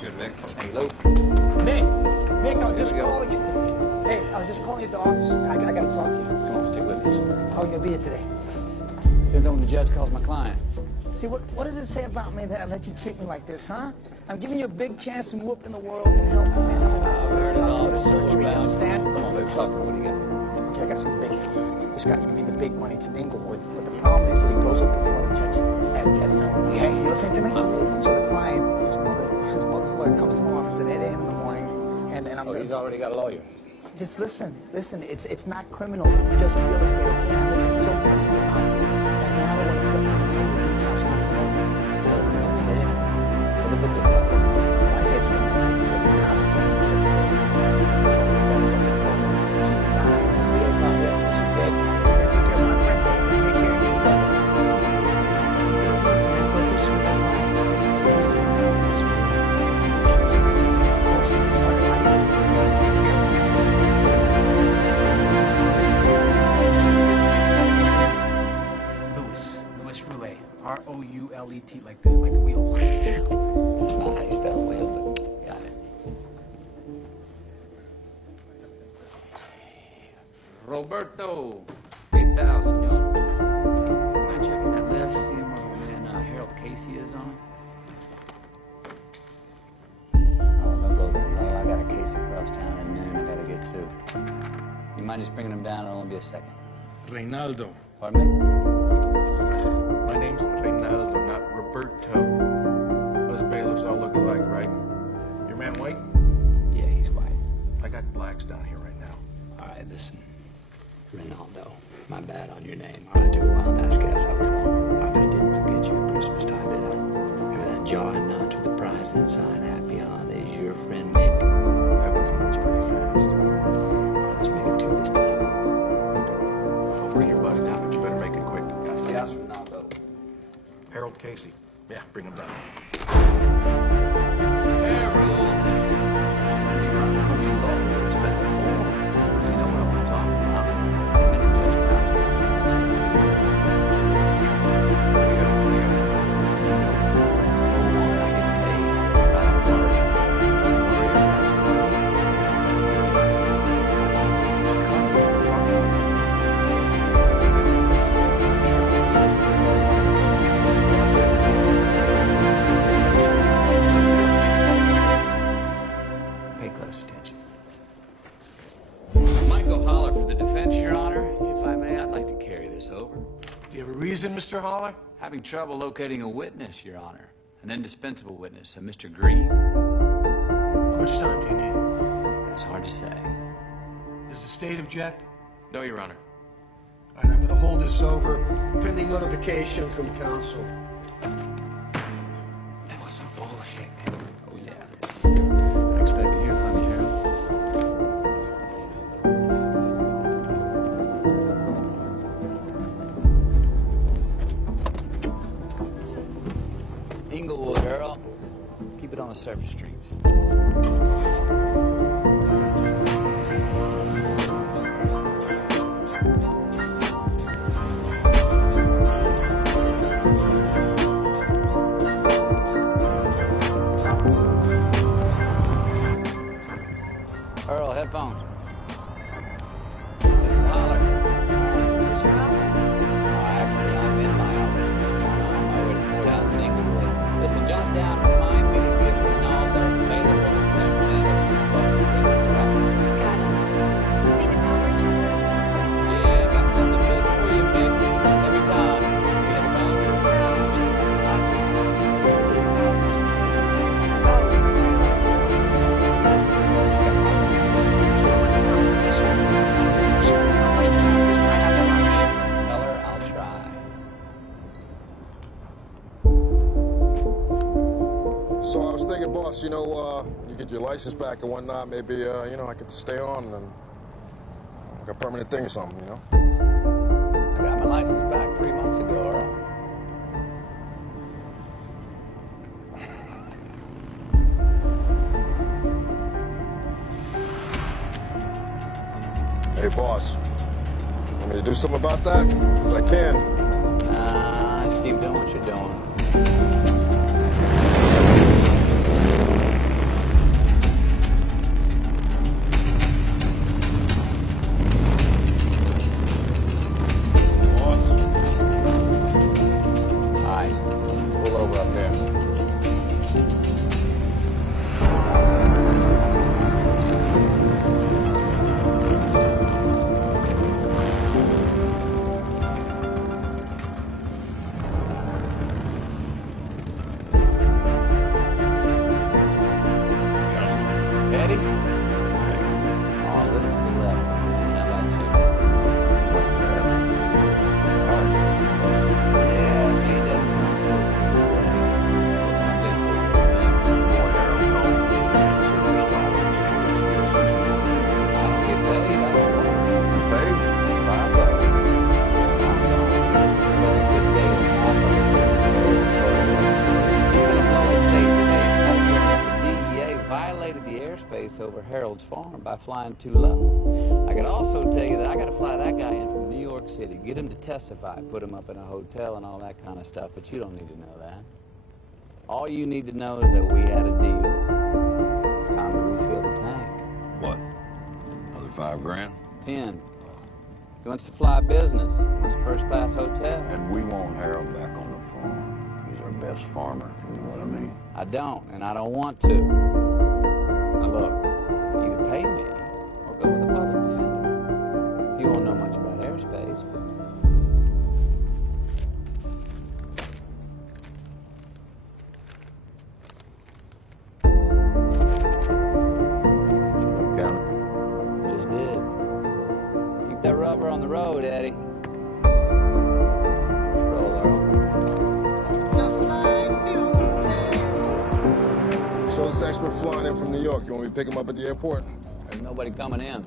Good, Vic. Hello. Nick, I was just calling you. Hey, I was just calling you at the office. I gotta talk to you. Come on, stick with us. How are you gonna be here today? Depends on when the judge calls my client. See, what does it say about me that I let you treat me like this, huh? I'm giving you a big chance to whoop in the world and help me, man. I've heard it all. It's surgery, you about. understand? Come on, baby, talk to me. What do you got? Okay, I got some big. This guy's gonna be the big money to Inglewood, but the problem is that he goes up before the judge at noon. Okay, you listening to me? So the client, his mother's lawyer comes to my office at 8 a.m. in the morning, and I'm. Oh, he's already got a lawyer. Just listen. It's not criminal. It's just real estate. Okay, I make it so easy. And now I want to put the book is I say it's R-O-U-L-E-T, like the wheel. It's not how you spell wheel, but got it. Roberto, 8,000, y'all. You mind checking that list, seeing where my man Harold Casey is on? Oh, don't go that low. I got a case across town at noon I gotta get to. You mind just bringing him down? It'll only be a second. Reynaldo. Pardon me? My name's Reynaldo, not Roberto. Us bailiffs all look alike, right? Your man white? Yeah, he's white. I got blacks down here right now. All right, listen. Ronaldo, my bad on your name. I took a while to ask guess I was wrong. I didn't forget you at Christmas time, did I? Remember that jar of nuts with the prize inside? Happy holidays, your friend Mick. I went through those pretty fast. Well, let's make it two this time. I'll bring your buddy down, but you better make it quick. That's the house, Ronaldo. Harold Casey. Yeah, bring him down. Harold. You know what I want to talk about. And the judge passed it. Pay close attention. Michael Holler for the defense, Your Honor. If I may, I'd like to carry this over. Do you have a reason, Mr. Holler? Having trouble locating a witness, Your Honor. An indispensable witness, a Mr. Green. How much time do you need? That's hard to say. Does the state object? No, Your Honor. All right, I'm gonna hold this over pending notification from counsel. That was some bullshit, man. Oh, yeah. I expect to hear from you, Harold. Inglewood, Earl. Keep it on the surface streets. Earl, headphones. This is Holler. This is your office. Actually, I'm in my office. On my way to courthouse in Inglewood. Listen, just down to remind me to give Ronaldo available in San Fernando. Got it. Make it over to your business. Yeah, got something good for you, Mick. Every time. You had a phone? Tell her I'll try. So I was thinking, boss, you get your license back and whatnot, maybe, I could stay on and like a permanent thing or something, I got my license back 3 months ago, Earl. Hey, boss, want me to do something about that? 'Cause I can. Just keep doing what you're doing. Eddie? Oh, little to the left. How about you? Yeah, me doesn't come to it too I don't get paid. I don't work. Paid? Violated the airspace over Harold's farm by flying too low. I could also tell you that I got to fly that guy in from New York City, get him to testify, put him up in a hotel and all that kind of stuff, but you don't need to know that. All you need to know is that we had a deal. It's time to refill the tank. What? Another $5 grand? 10. He wants to fly business. He wants a first-class hotel. And we want Harold back on the farm. He's our best farmer, if you know what I mean. I don't, and I don't want to. Now look, either pay me or go with a public defender. He won't know much about airspace, but... Keep counting. Just did. Keep that rubber on the road, Eddie. Roll, Earl. So this expert flying in from New York. You want me to pick him up at the airport? There's nobody coming in.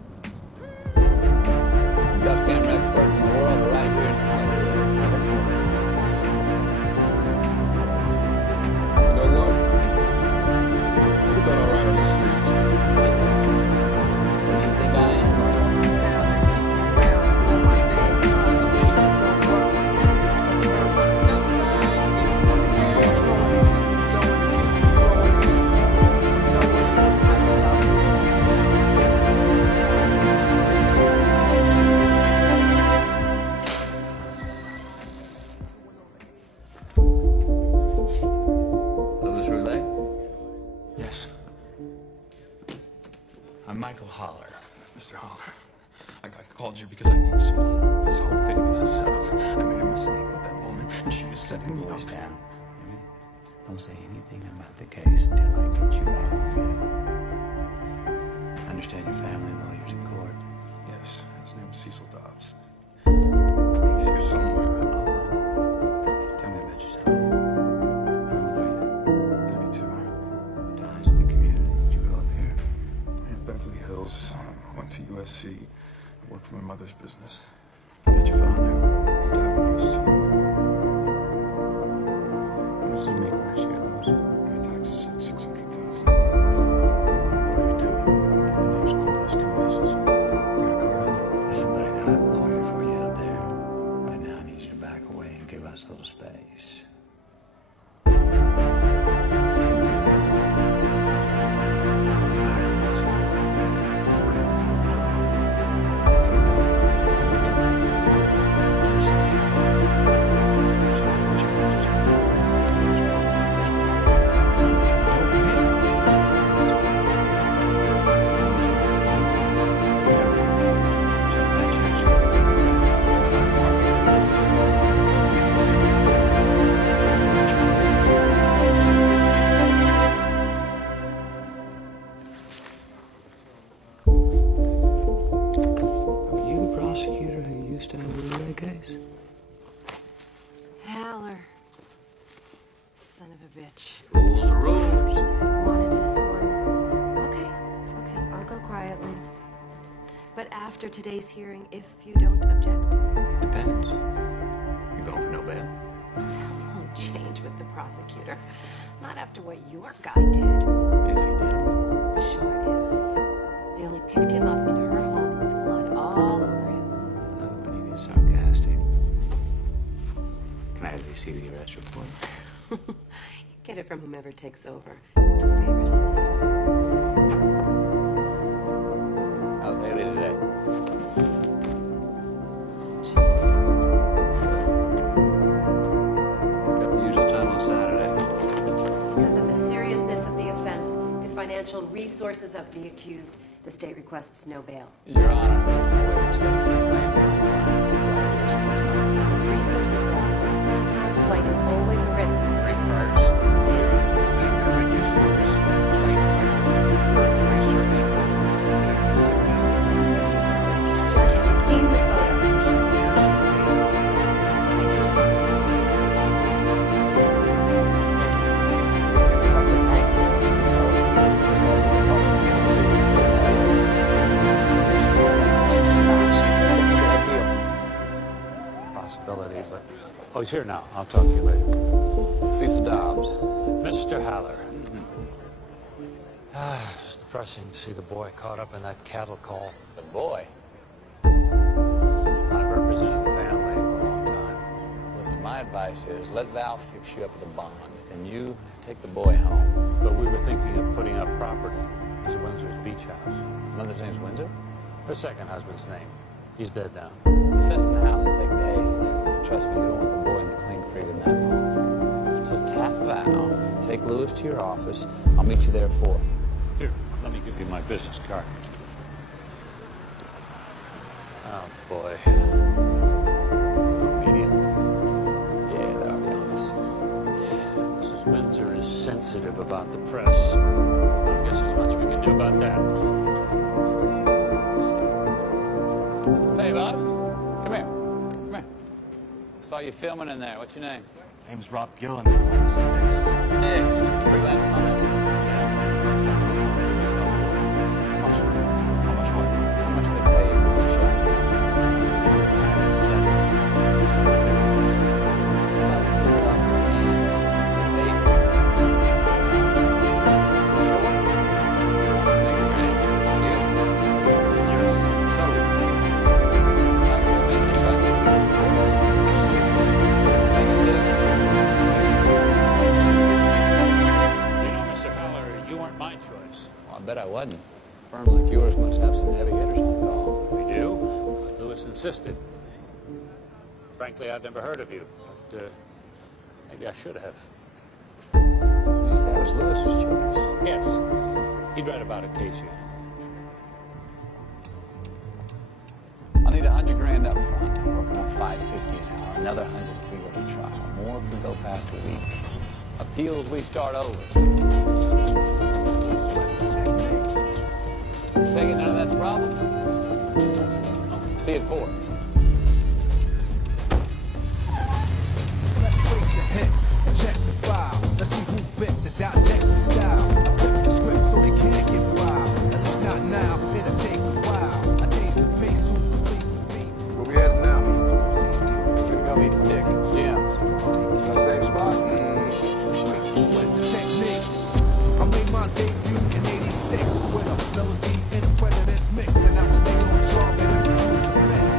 Best camera experts in the world are right here in Hollywood. You know what? We've done all right on the streets. What do you think I am? Yes. I'm Michael Holler. Mr. Holler, I called you because I need some. This whole thing is a setup. I made a mistake with that woman, and she was setting me up. Down. Don't say anything about the case until I get you out of here. I understand your family lawyer's in court. Yes, his name is Cecil Dobbs. He's here somewhere. Tell me about yourself. How old are you? 32. Ties to the community. Did you grow up here? In Beverly Hills. Went to USC. Worked for my mother's business. Met your father? He died when I was 2. How much did you make last year, Louis? My taxes said $600,000. Lawyer too. His name's Coolest, 2 S's. You got a card on you? There's somebody that I have a lawyer for you out there. Right now, I need you to back away and give us a little space. Are you the prosecutor who used to handle that case? Haller. Son of a bitch. Rules are rules. Wanted this one. Okay, I'll go quietly. But after today's hearing, if you don't object. Depends. You're going for no bail? Well, that won't change with the prosecutor. Not after what your guy did. If he did. Sure, if. They only picked him up in her home with blood all over him. Oh, when you get sarcastic. Can I at least see the arrest report? Get it from whomever takes over. No favors on this one. How's Haley today? She's Got the usual time on Saturday. because of the seriousness of the offense, the financial resources of the accused, the state requests no bail. Your Honor, there's no way this guy can Resources lost. His flight is always a risk. claim 3 priors. Clear. That could reduce the risk of flight. Tracer me, but... Oh, he's here now. I'll talk to you later. Cecil Dobbs. Mr. Haller. It's depressing to see the boy caught up in that cattle call. The boy? I've represented the family for a long time. Listen, my advice is let Val fix you up with a bond, and you take the boy home. But we were thinking of putting up property. It's Windsor's beach house. Mother's name's Windsor? Her second husband's name. He's dead now. Assessing the house will take days. Trust me, you don't want the boy in the clean crib in that moment. So tap Val, take Lewis to your office. I'll meet you there at 4. Here, let me give you my business card. Oh, boy. Media? Yeah, that'll be honest. Mrs. Windsor is sensitive about the press. I guess there's much we can do about that. Hey, Bob. Come here. Come here. Saw you filming in there. What's your name? Name's Rob Gillen. They call me Sticks. Sticks. Freelance on this? How much what? How much they pay you for the show? I bet I wasn't. A firm like yours must have some heavy hitters on call. We do. Lewis insisted. Frankly, I'd never heard of you, but maybe I should have. You just said it was Lewis's choice. Yes. He'd read about it, Casey. I'll need $100 grand up front. I'm working on $550 an hour. Another $100 if we go to trial. More if we go past a week. Appeals, we start over. Thinking none of that's a problem? See you at 4. Let's trace the hits and check the file. Let's see who bit the dissect the style. I flip the script so they can't get wild. At least not now, it'll take a while. I change the pace to complete the beat. Where we headed now? We can go meet Stick. Yeah. Same spot? The technique. I made my debut in '86 with a melody in the president's mix, and I was staying on target and refused to miss.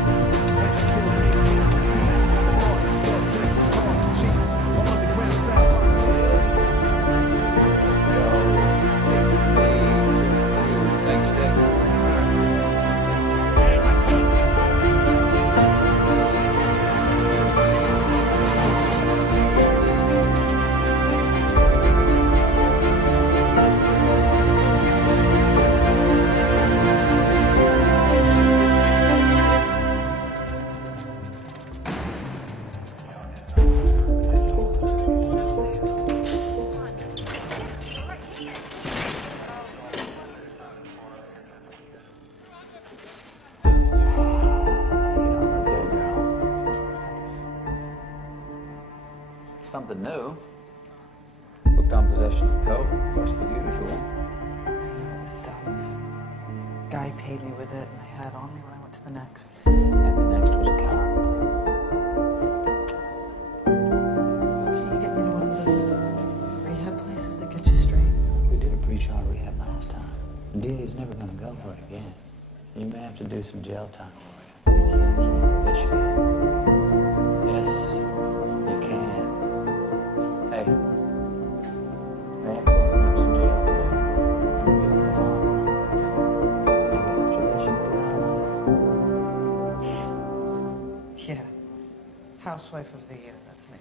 And I still make his beats. Hard, drugs, and cars and cheats. On underground sound. Thanks, Stick. Something new. Booked on possession of coke, plus the usual. It was dumb. This guy paid me with it, and I had it on me when I went to the next. And the next was a cop. Can't you get me to one of those rehab places that get you straight? We did a pre-trial rehab last time. The DA's never gonna go for it again. You may have to do some jail time. Yes, you can. Yes, you can. Hey, rehab programs in jail too. After this, you go around. Yeah. Housewife of the year, that's me.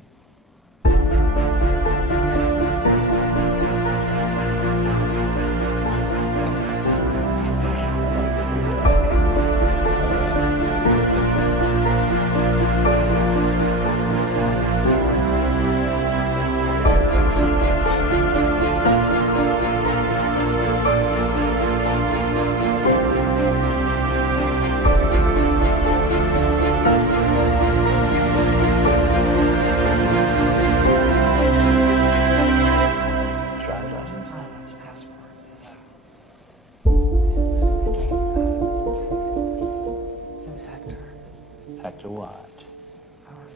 Hector what?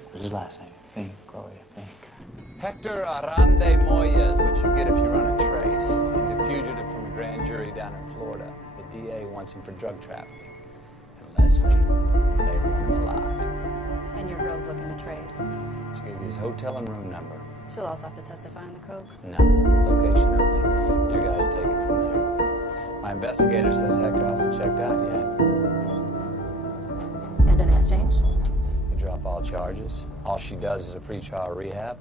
What's his last name? Think, Chloe, think. Hector Arande Moya is what you get if you run a trace. He's a fugitive from a grand jury down in Florida. The DA wants him for drug trafficking. And Leslie, they want him a lot. And your girl's looking to trade. She gave you his hotel and room number. She'll also have to testify in the coke. No, location only. You guys take it from there. My investigator says Hector hasn't checked out yet. And in exchange? You drop all charges. All she does is a pretrial rehab.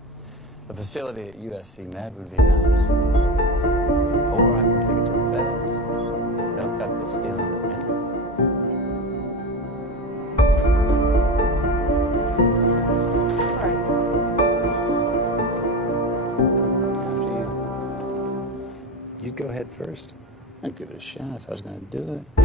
The facility at USC Med would be nice. Or I can take it to the feds. They'll cut this deal in a minute. All right. After you. You'd go ahead first. I'd give it a shot if I was going to do it. Why?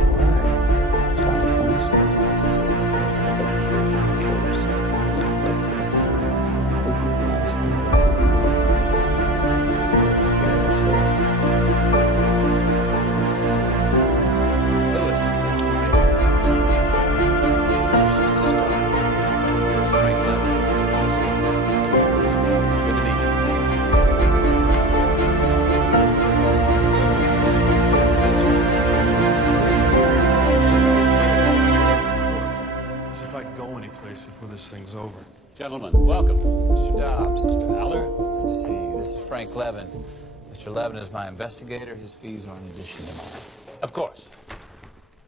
Style before this thing's over. Gentlemen, welcome. Mr. Dobbs, Mr. Haller. Good to see you. This is Frank Levin. Mr. Levin is my investigator. His fees are in addition to mine. Of course.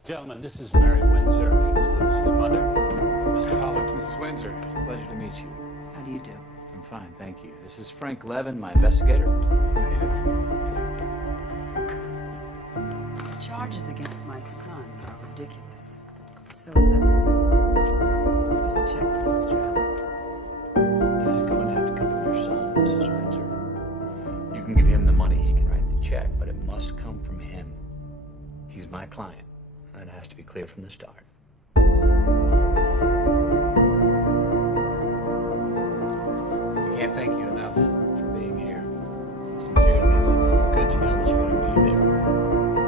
Gentlemen, this is Mary Windsor. She's Lewis's mother. Mr. Haller. Mrs. Windsor, pleasure to meet you. How do you do? I'm fine, thank you. This is Frank Levin, my investigator. The charges against my son are ridiculous. So is that woman. There's a check for you, Mr. Allen. This is going to have to come from your son, Mrs. Windsor. You can give him the money, he can write the check, but it must come from him. He's my client. That has to be clear from the start. I can't thank you enough for being here. Sincerely, it's good to know that you're going to be there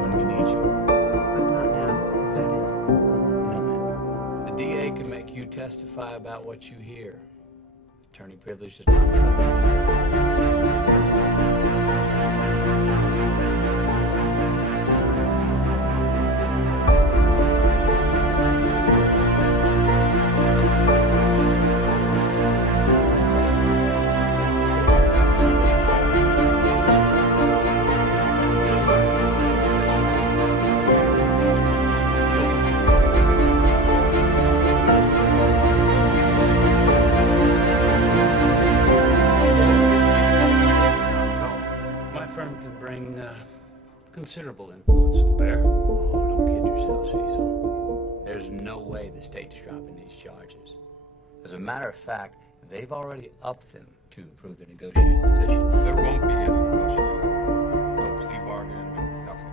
when we need you. But not now. Is that it? No, ma'am. The DA can make you testify about what you hear. Attorney privilege does not cover. Considerable influence to bear. Oh, don't kid yourself, Cecil. There's no way the state's dropping these charges. As a matter of fact, they've already upped them to improve their negotiating position. There won't be any negotiating. No plea bargain, nothing.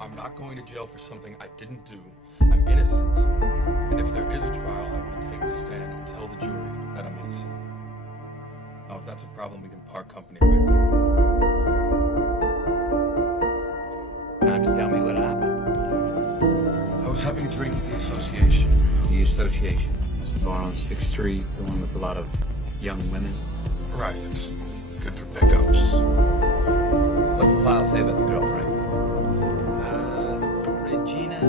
I'm not going to jail for something I didn't do. I'm innocent. And if there is a trial, I'm going to take the stand and tell the jury that I'm innocent. Now, if that's a problem, we can part company right now. Time to tell me what happened. I was having a drink at the association. The association. It's the bar on 6th Street, the one with a lot of young women. Right, it's good for pickups. What's the file say about the girlfriend? Regina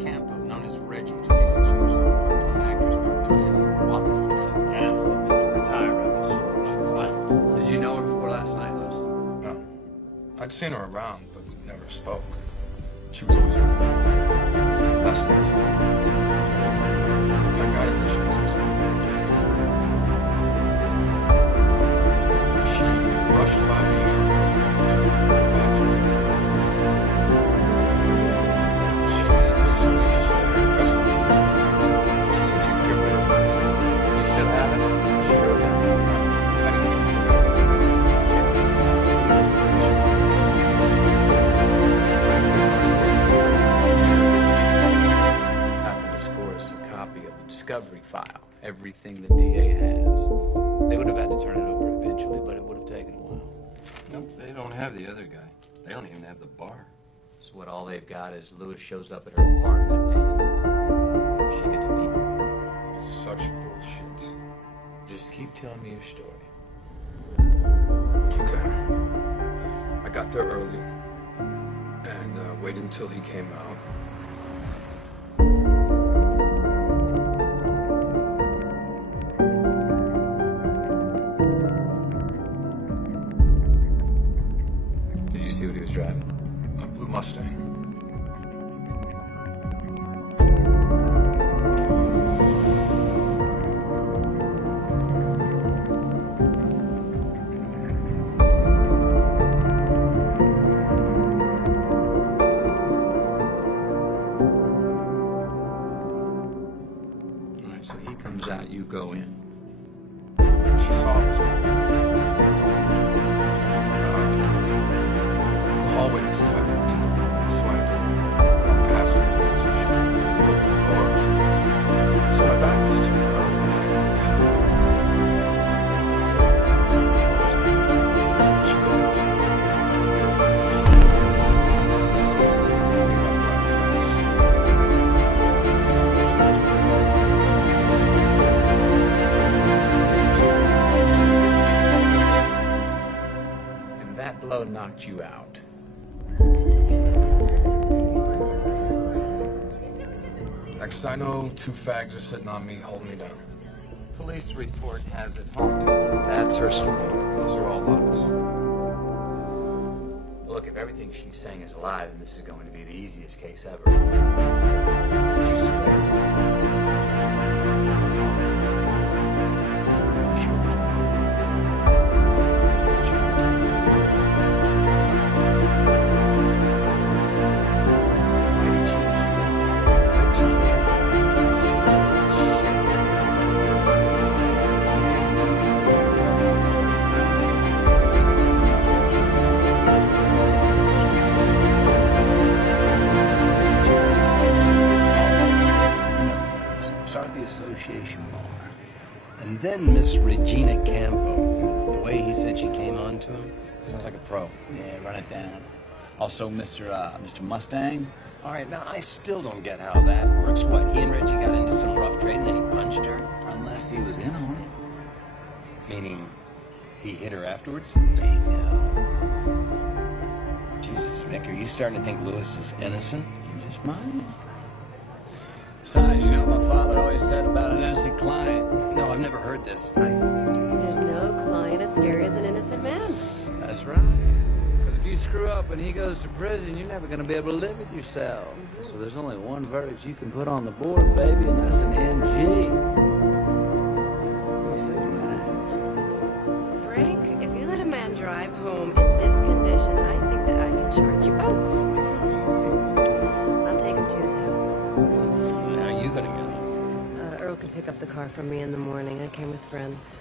Campo, known as Reggie, 26 years old, part-time actress, part-time office temp. And looking to retire after serving my client. Did you know her before last night, Lewis? No. I'd seen her around, but never spoke. She was always with me. Last night, I got it that she was with me. She rushed by me to the bathroom. She basically just very aggressively. She said she could get rid of my time. You still have it? She wrote it. I didn't get discovery file, everything the DA has. They would have had to turn it over eventually, but it would have taken a while. Nope, they don't have the other guy. They don't even have the bar. So what all they've got is Lewis shows up at her apartment and she gets beaten. It's such bullshit. Just keep telling me your story. Okay. I got there early and waited until he came out. Did you see what he was driving? A blue Mustang. So he comes out, you go in. She saw us. The hallway was tight, so I passed her so she closed the door. So my back was to her, and she That blow knocked you out. next I know, two fags are sitting on me, holding me down. Police report has it haunted. That's her story. Those are all lies. Look, if everything she's saying is a lie, then this is going to be the easiest case ever. Start the association bar. And then Miss Regina Campo. The way he said she came on to him, sounds like a pro. Yeah, run it down. Also, Mr. Mustang. All right, now I still don't get how that works. What, he and Reggie got into some rough trade and then he punched her? Unless he was in on it. Meaning, he hit her afterwards? Jesus, Mick, are you starting to think Lewis is innocent? You just might. Besides, you know what my father always said about an innocent client? No, I've never heard this. There's no client as scary as an innocent man. That's right. Because if you screw up and he goes to prison, you're never going to be able to live with yourself. So there's only one verdict you can put on the board, baby, and that's an NG. You say nice. Frank, if you let a man drive home in this condition, I think that I can charge you both. I'll take him to his house. Now you gotta go. Earl can pick up the car from me in the morning. I came with friends.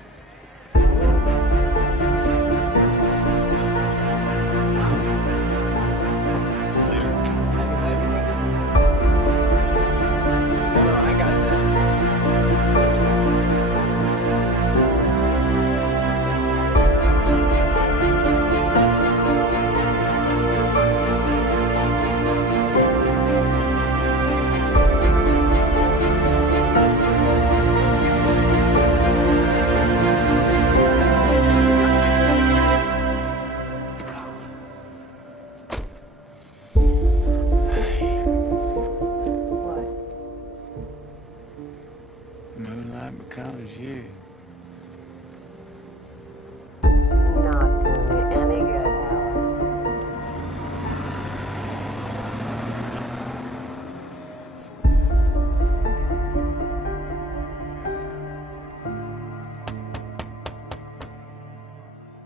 Moonlight becomes you. Not doing me any good, Howard.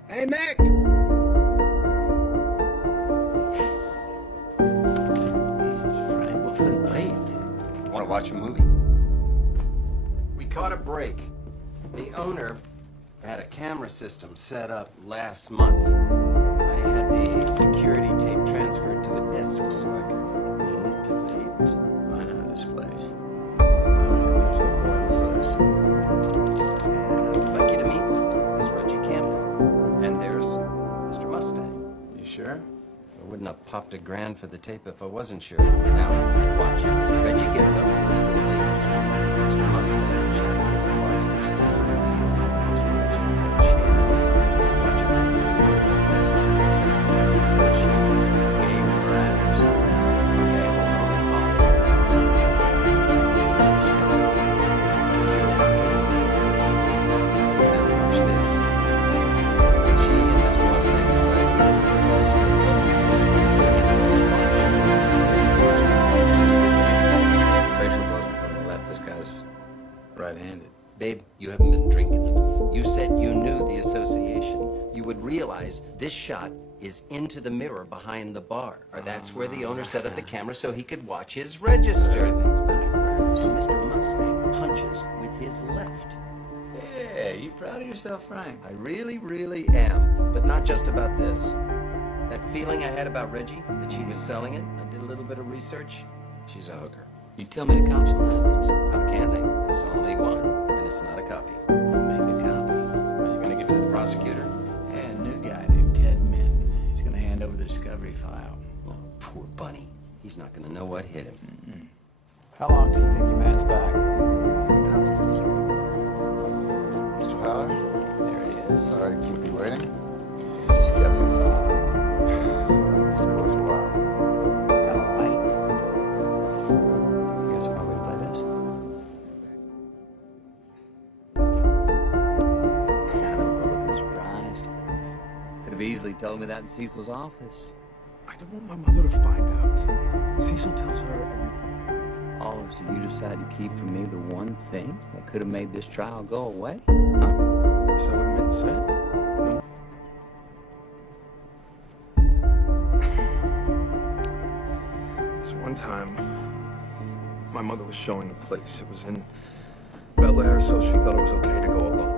Hey, Mick! Jesus, Frank, what couldn't wait? Want to watch a movie? We caught a break. The owner had a camera system set up last month. I had the security tape transferred to a disk so I could manipulate. I know this place. Lucky to meet Miss Reggie Campbell. And there's Mr. Mustang. You sure? I wouldn't have popped $1,000 for the tape if I wasn't sure. Now, watch. Reggie gets up close to the ladies' room. Mr. Mustang chats at the bartender, so that's where he goes. realize this shot is into the mirror behind the bar. Or that's where the owner set up the camera so he could watch his register. And Mr. Mustang punches with his left. Yeah, you proud of yourself, Frank? I really, really am. But not just about this. That feeling I had about Reggie, that she was selling it, I did a little bit of research. She's a hooker. You tell me the cops will have this. How can they? There's only one, and it's not a copy. Make a copy. Are you gonna give it to the prosecutor? Yeah, a new guy named Ted.Min. He's gonna hand over the discovery file. Oh, poor Bunny. He's not gonna know what hit him. How long do you think your man's back? Oh, just a few minutes. Mr. Haller? There he is. Sorry to keep you waiting. Discovery file. This will go through a while. Got a light. You guys want me to play this? I'm looking surprised. Could have easily told me that in Cecil's office. I don't want my mother to find out. Cecil tells her everything. Oh, so you decided to keep from me the one thing that could have made this trial go away? Huh? Is that what Min said? No. This one time, my mother was showing a place. It was in Bel Air, so she thought it was okay to go alone.